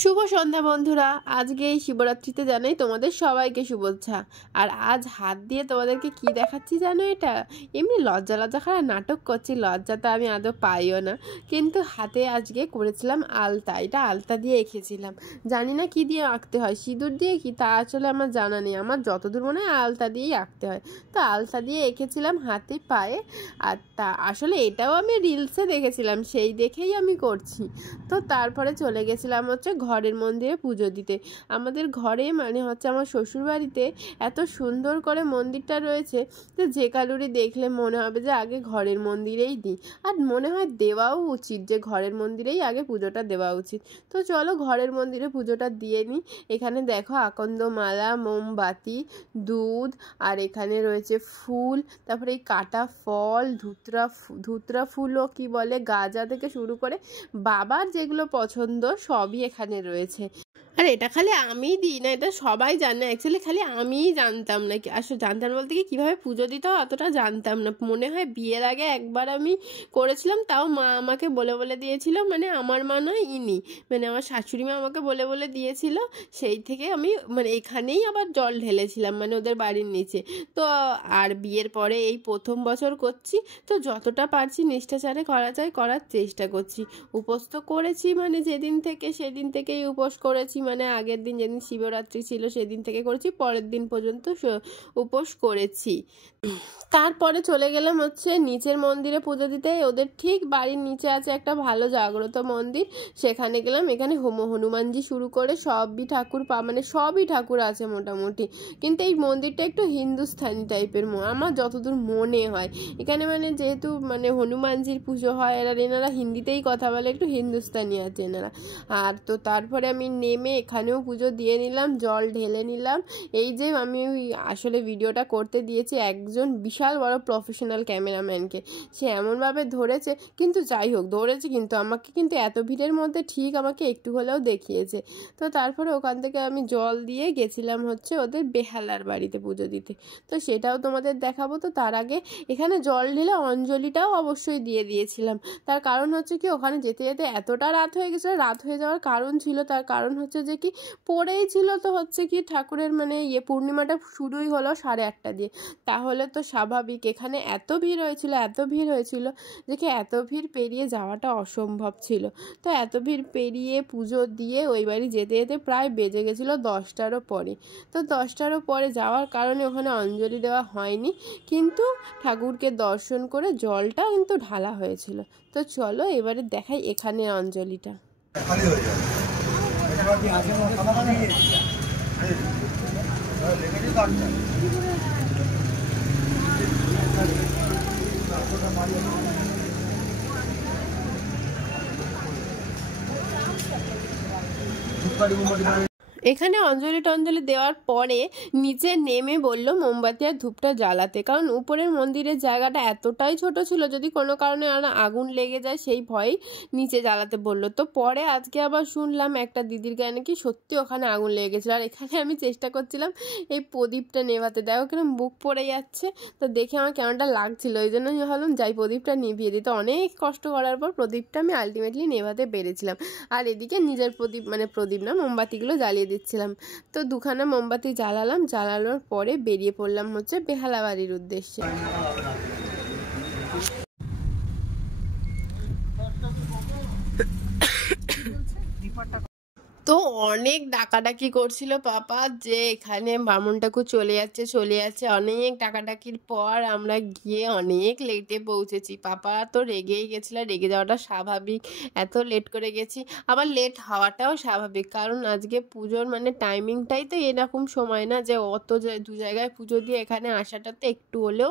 শুভ সন্ধ্যা বন্ধুরা। আজকে এই শিবরাত্রিতে জানাই তোমাদের সবাইকে শুভেচ্ছা। আর আজ হাত দিয়ে তোমাদেরকে কি দেখাচ্ছি জানো? এটা এমনি লজ্জা লজ্জা খারাপ নাটক করছি, লজ্জাটা আমি আদৌ পাইও না। কিন্তু হাতে আজকে করেছিলাম আলতা, এটা আলতা দিয়ে এঁকেছিলাম। জানি না কি দিয়ে আঁকতে হয়, সিঁদুর দিয়ে কি তা আসলে আমার জানা নেই, আমার যতদূর মনে হয় আলতা দিয়েই আঁকতে হয়। তো আলতা দিয়ে এঁকেছিলাম হাতে পায়ে। আর তা আসলে এটাও আমি রিলসে দেখেছিলাম, সেই দেখেই আমি করছি। তো তারপরে চলে গেছিলাম হচ্ছে ঘরের মন্দিরে পুজো দিতে। আমাদের ঘরে মানে হচ্ছে আমার শ্বশুরবাড়িতে এত সুন্দর করে মন্দিরটা রয়েছে, তো যে কারুরই দেখলে মনে হবে যে আগে ঘরের মন্দিরেই দিই। আর মনে হয় দেওয়াও উচিত, যে ঘরের মন্দিরেই আগে পুজোটা দেওয়া উচিত। তো চলো ঘরের মন্দিরে পুজোটা দিয়ে নিই। এখানে দেখো আকন্দমালা, মোমবাতি, দুধ, আর এখানে রয়েছে ফুল, তারপরে এই কাটা ফল, ধুতরা ফুলও কি বলে, গাঁজা থেকে শুরু করে বাবার যেগুলো পছন্দ সবই এখানে রয়েছে। আর এটা খালি আমিই দিই না, এটা সবাই জানে। অ্যাকচুয়ালি খালি আমিই জানতাম না, আসলে জানতাম বলতে কি কীভাবে পুজো দিতে হয় অতটা জানতাম না। মনে হয় বিয়ের আগে একবার আমি করেছিলাম, তাও মা আমাকে বলে বলে দিয়েছিল, মানে আমার মা নয় ইনি, মানে আমার শাশুড়ি মা আমাকে বলে বলে দিয়েছিল। সেই থেকে আমি মানে এখানেই আবার জল ঢেলেছিলাম, মানে ওদের বাড়ির নিচে। তো আর বিয়ের পরে এই প্রথম বছর করছি, তো যতটা পারছি নিষ্ঠাচারে করা যায় করার চেষ্টা করছি। উপোস তো করেছি, মানে সেদিন থেকেই উপোস করেছি, মানে আগের দিন যেদিন শিবরাত্রি ছিল সেদিন থেকে করেছি, পরের দিন পর্যন্ত উপোস করেছি। তারপরে চলে গেলাম হচ্ছে নিচের মন্দিরে পুজো দিতে। ওদের ঠিক বাড়ির নিচে আছে একটা ভালো জাগ্রত মন্দির, সেখানে গেলাম। এখানে হনুমানজি শুরু করে সবই ঠাকুর মানে সবই ঠাকুর আছে মোটামুটি। কিন্তু এই মন্দিরটা একটু হিন্দুস্থানি টাইপের আমার যতদূর মনে হয়। এখানে মানে যেহেতু মানে হনুমানজির পুজো হয়, এনারা হিন্দিতেই কথা বলে, একটু হিন্দুস্তানি আছে এনারা। আর তো তারপরে আমি নেমে এখানেও পুজো দিয়ে নিলাম, জল ঢেলে নিলাম। এই যে আমি আসলে ভিডিওটা করতে দিয়েছি একজন বিশাল বড় প্রফেশনাল ক্যামেরাম্যানকে, সে এমনভাবে ধরেছে, কিন্তু যাই হোক ধরেছে, কিন্তু আমাকে কিন্তু এত ভিড়ের মধ্যে ঠিক আমাকে একটু হলেও দেখিয়েছে। তো তারপরে ওখান থেকে আমি জল দিয়ে গেছিলাম হচ্ছে ওদের বেহালার বাড়িতে পুজো দিতে, তো সেটাও তোমাদের দেখাবো। তো তার আগে এখানে জল ঢেলে অঞ্জলিটাও অবশ্যই দিয়ে দিয়েছিলাম। তার কারণ হচ্ছে কি, ওখানে যেতে যেতে এতটা রাত হয়ে গেছিলো, রাত হয়ে যাওয়ার কারণ ছিল, তার কারণ হচ্ছে যে কি পড়েই ছিল, তো হচ্ছে কি ঠাকুরের মানে পূর্ণিমাটা শুরুই হলো 8:30 দিয়ে, তাহলে তো স্বাভাবিক এখানে এত ভিড় হয়েছিল যে কি এত ভিড় পেরিয়ে যাওয়াটা অসম্ভব ছিল। তো এত ভিড় পেরিয়ে পুজো দিয়ে ওই বাড়ি যেতে যেতে প্রায় বেজে গেছিলো 10টারও পরে। তো 10টারও পরে যাওয়ার কারণে ওখানে অঞ্জলি দেওয়া হয়নি, কিন্তু ঠাকুরকে দর্শন করে জলটা কিন্তু ঢালা হয়েছিল। তো চলো এবারে দেখাই এখানে অঞ্জলিটা। এখানে অঞ্জলি টঞ্জলি দেওয়ার পরে নিচে নেমে বললো মোমবাতি আর ধূপটা জ্বালাতে, কারণ উপরের মন্দিরের জায়গাটা এতটাই ছোট ছিল, যদি কোনো কারণে আগুন লেগে যায় সেই ভয়েই নিচে জ্বালাতে বললো। তো পরে আজকে আবার শুনলাম একটা দিদির গায়ে নাকি সত্যি ওখানে আগুন লেগে গেছিলো। আর এখানে আমি চেষ্টা করছিলাম এই প্রদীপটা নেভাতে, দেখো কিরম বুক পড়ে যাচ্ছে। তো দেখে আমার কেমনটা লাগছিল, ওই জন্য ভাবলাম যাই প্রদীপটা নিভিয়ে দিই। তো অনেক কষ্ট করার পর প্রদীপটা আমি আলটিমেটলি নেভাতে পেরেছিলাম। আর এদিকে নিজের প্রদীপ না মোমবাতিগুলো জ্বালিয়ে দিচ্ছিলাম। তো 2খানা মোমবাতি জ্বালানোর পরে বেরিয়ে পড়লাম হচ্ছে বেহালা বাড়ির উদ্দেশ্যে। তো অনেক ডাকাডাকি করছিল পাপা যে এখানে বামুন ঠাকুর চলে যাচ্ছে। অনেক ডাকাডাকির পর আমরা গিয়ে অনেক লেটে পৌঁছেছি। পাপা তো রেগেই গেছিল, রেগে যাওয়াটা স্বাভাবিক, এত লেট করে গেছি। আবার লেট হওয়াটাও স্বাভাবিক, কারণ আজকে পুজোর মানে টাইমিংটাই তো এরকম সময় না যে অত দু জায়গায় পুজো দিয়ে এখানে আসাটাতে একটু হলেও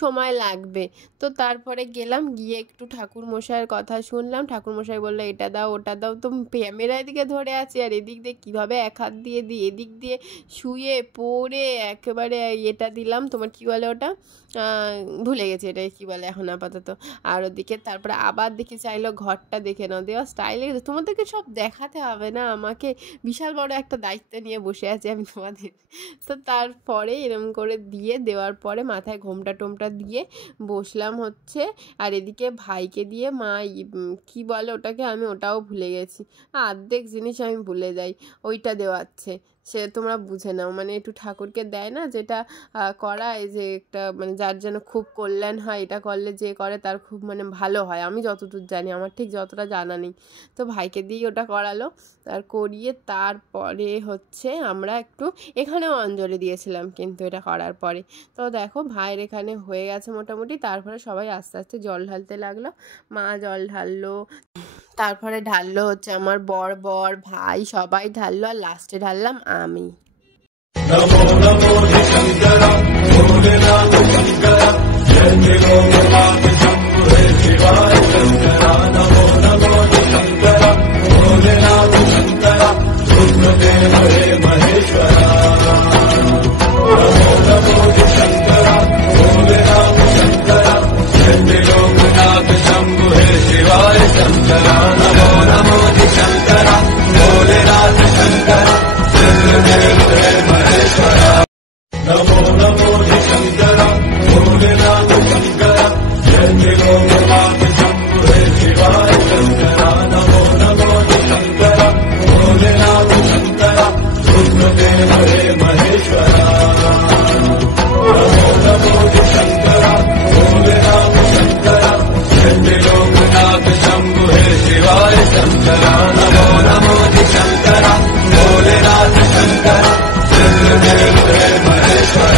সময় লাগবে। তো তারপরে গেলাম, গিয়ে একটু ঠাকুরমশাইয়ের কথা শুনলাম। ঠাকুরমশাই বললো এটা দাও ওটা দাও, তো ক্যামেরা এদিকে ধরে আছে আর এদিক দিয়ে কীভাবে এক হাত দিয়ে দিই, এদিক দিয়ে শুয়ে পড়ে একেবারে এটা দিলাম, তোমার কী বলে ওটা, ভুলে গেছি এটা কী বলে এখন আপাতত। আর ওদিকে তারপরে আবার দেখে চাইলো ঘরটা দেখে নাও, দেওয়া স্টাইলে তোমাদেরকে সব দেখাতে হবে না, আমাকে বিশাল বড় একটা দায়িত্ব নিয়ে বসে আছি আমি তোমাদের। তো তারপরে এরম করে দিয়ে দেওয়ার পরে মাথায় ঘোমটা টোমটা দিয়ে বসলাম হচ্ছে। আর এদিকে ভাইকে দিয়ে মা কি বলে ওটাকে, আমি ওটাও ভুলে গেছি, অর্ধেক জিনিস আমি ভুলে যাই, ওইটা দেওয়াচ্ছে। সে তোমরা বুঝে নাও, মানে একটু ঠাকুরকে দেয় না যেটা করা, এই যে একটা মানে যার যেন খুব কল্যাণ হয়, এটা করলে যে করে তার খুব মানে ভালো হয়, আমি যতদূর জানি, আমার ঠিক যতটা জানা নেই। তো ভাইকে দিয়ে ওটা করালো, আর করিয়ে তারপরে হচ্ছে আমরা একটু এখানেও অঞ্জলি দিয়েছিলাম কিন্তু এটা করার পরে। তো দেখো ভাইয়ের এখানে হয়ে গেছে মোটামুটি, তারপরে সবাই আস্তে আস্তে জল ঢালতে লাগলো, মা জল ঢাললো, তারপরে ঢাললো হচ্ছে আমার বর ভাই সবাই ঢাললো, আর লাস্টে ঢাললাম আমি। नमो नमो शंकर भोलेनाथ शंकर जय गोनाथ शंभु शिवाय शंकर नमो नमो शंकर भोलेनाथ शंकर रुद्रदेव हे महेश्वर नमो नमो शंकर भोलेनाथ शंकर जय गोनाथ शंभु शिवाय शंकर नमो नमो शंकर भोलेनाथ शंकर रुद्रदेव हे महेश्वर नमो नमो शंकर भोलेनाथ शंकर जय गोनाथ शंभु शिवाय शंकर नमो नमो शंकर भोलेनाथ शंकर रुद्रदेव हे महेश्वर नमो नमो शंकर भोलेनाथ शंकर जय गोनाथ शंभु शिवाय शंकर नमो नमो शंकर भोलेनाथ शंकर रुद्रदेव हे महेश्वर।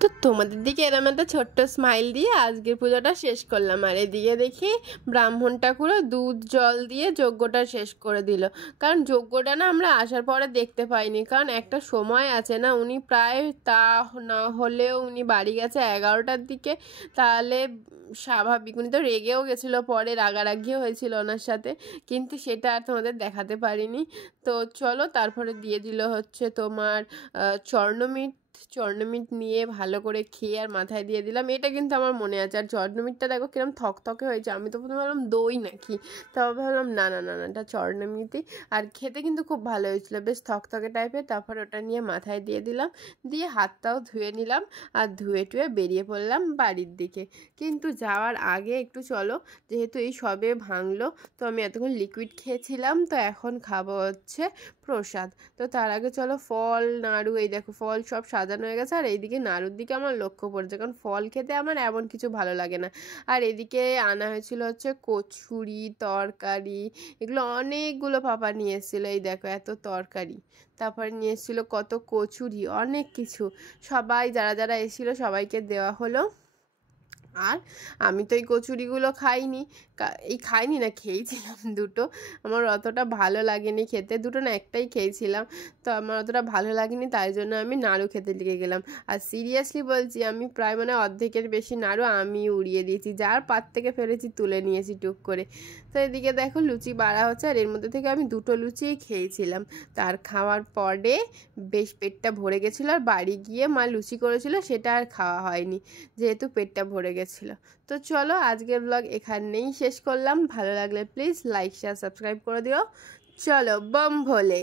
তো তোমাদের দিকে এরম একটা ছোট্ট স্মাইল দিয়ে আজকের পুজোটা শেষ করলাম। আর এদিকে দেখি ব্রাহ্মণ ঠাকুরও দুধ জল দিয়ে যজ্ঞটা শেষ করে দিল, কারণ যজ্ঞটা না আমরা আসার পরে দেখতে পাইনি, কারণ একটা সময় আছে না, উনি প্রায় তা না হলেও উনি বাড়ি গেছে 11টার দিকে, তাহলে স্বাভাবিক উনি তো রেগেও গেছিলো, পরে রাগারাগিও হয়েছিল ওনার সাথে, কিন্তু সেটা আর তোমাদের দেখাতে পারিনি। তো চলো তারপরে দিয়ে দিল হচ্ছে তোমার চর্ণমিট নিয়ে ভালো করে খেয়ে আর মাথায় দিয়ে দিলাম, এটা কিন্তু আমার মনে আছে। আর চর্ণমিটটা দেখো কিরম থকথকে হয়েছে, আমি তো প্রথমে ভাবলাম দই নাকি, তারপর ভাবলাম না না না না এটা চর্ণমিটই, আর খেতে কিন্তু খুব ভালো হয়েছিল, বেশ থকথকে টাইপের। তারপর ওটা নিয়ে মাথায় দিয়ে দিলাম, দিয়ে হাতটাও ধুয়ে নিলাম, আর ধুয়ে টুয়ে বেরিয়ে পড়লাম বাড়ির দিকে। কিন্তু যাওয়ার আগে একটু চলো, যেহেতু এই সবে ভাঙলো, তো আমি এতক্ষণ লিকুইড খেয়েছিলাম, তো এখন খাবো হচ্ছে প্রসাদ। তো তার আগে চলো ফল নাড়ু, এই দেখো ফল সব সাজানো হয়ে গেছে, আর এইদিকে নাড়ুর দিকে আমার লক্ষ্য পড়েছে, কারণ ফল খেতে আমার এমন কিছু ভালো লাগে না। আর এদিকে আনা হয়েছিল হচ্ছে কচুরি, তরকারি, এগুলো অনেকগুলো পাপা নিয়ে এসেছিলো, এই দেখো এত তরকারি, তারপরে নিয়ে এসেছিলো কত কচুরি, অনেক কিছু, সবাই যারা যারা এসেছিলো সবাইকে দেওয়া হলো। আর আমি তো এই কচুরিগুলো খাইনি, খাইনি না, খেয়েছিলাম দুটো, আমার অতটা ভালো লাগেনি খেতে, দুটো না একটাই খেয়েছিলাম, তো আমার অতটা ভালো লাগেনি, তাই জন্য আমি নাড়ু খেতে লেগে গেলাম। আর সিরিয়াসলি বলছি, আমি প্রায় মানে অর্ধেকের বেশি নাড়ু আমি উড়িয়ে দিয়েছি, যার পাত থেকে ফেলেছি তুলে নিয়েছি টুক করে। তো এদিকে দেখো লুচি বাড়া হচ্ছে, আর এর মধ্যে থেকে আমি দুটো লুচিই খেয়েছিলাম। তার খাওয়ার পরে বেশ পেটটা ভরে গেছিলো, আর বাড়ি গিয়ে মা লুচি করেছিল সেটা আর খাওয়া হয়নি, যেহেতু পেটটা ভরে গেছিলো। তো চলো আজকের ব্লগ এখানেই শেষ করলাম, ভালো লাগলে প্লিজ লাইক শেয়ার সাবস্ক্রাইব করে দিও। চলো বম ভোলে।